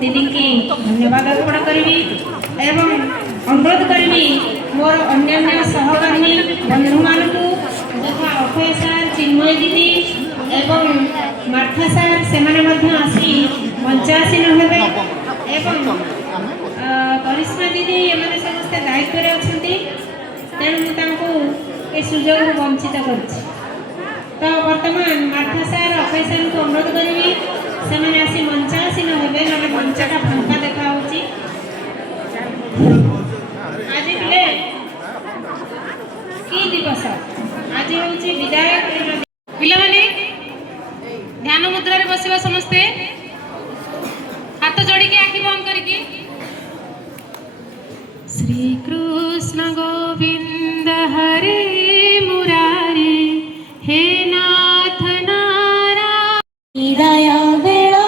दीदी की धन्यवाद अर्पण करी एवं अनुरोध करी मोर अन्य सहकर्मी बंधु मान यथा अक्षय सार चिन्मय दीदी एवं मार्था सार से आसी मंचासीन हे एवं करिश्मा दीदी एम समस्ते दायित्व अच्छा तेणु ये सुजोग वंचित कर तो बर्तमान मार्था सार अक्षय सार को अनुरोध करी से आसी मंचासीन हे ना मंचटा फांका देखा आज कि दिवस आज हूँ विदाय पिलाने ध्यान मुद्रा बसवा समस्ते हाथ जोड़ी आखि बंद करके श्री कृष्ण गोविंद हरे मुरारी हे नाथ नारायण विदाय बेला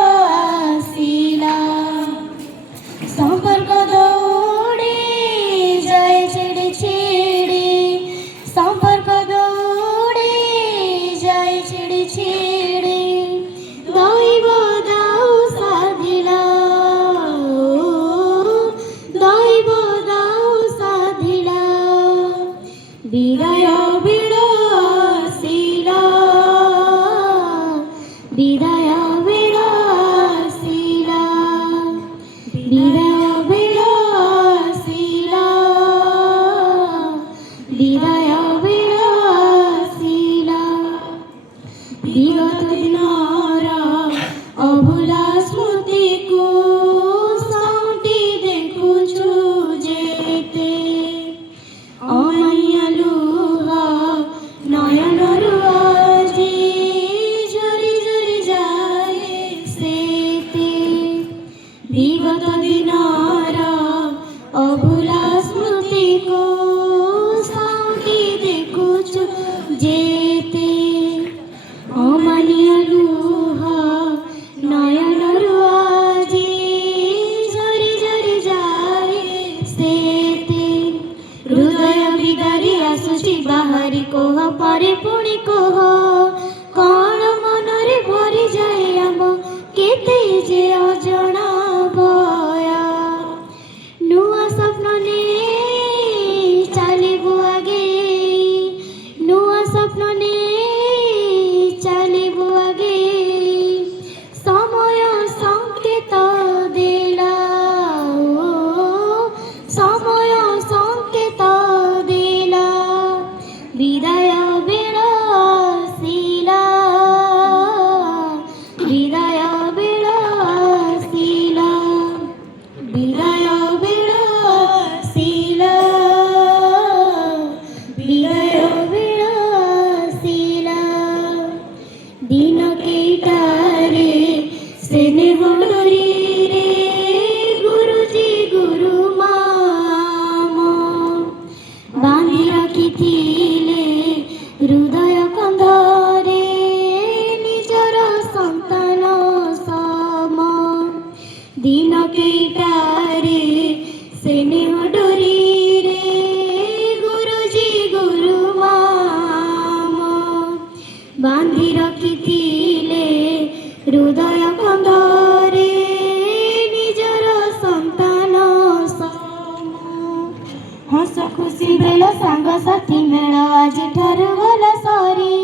ସାଙ୍ଗସାଥି ମେଳ ଆଜିଠାରୁ ଗଲା ସରି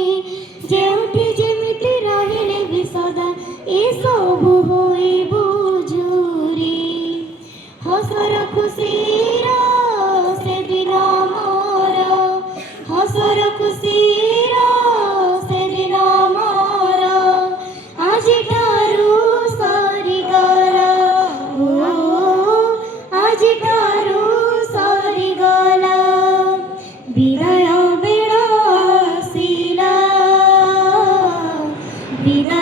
ଯେଉଁଠି ଯେମିତି ରହିଲେ ବି ସଦା ଏସବୁ ହୋଇବୁ ଝୁରି ହସର ଖୁସିର ସେଦିନ ମୋର ହସର ଖୁସିର ସେଦିନ ମୋର ଆଜିଠାରୁ ସରିଗଲା ଓ ଆଜିଠାରୁ ସରିଗଲା ବିଦାୟ ବେଳ ଆସିଲା ବିଦାୟ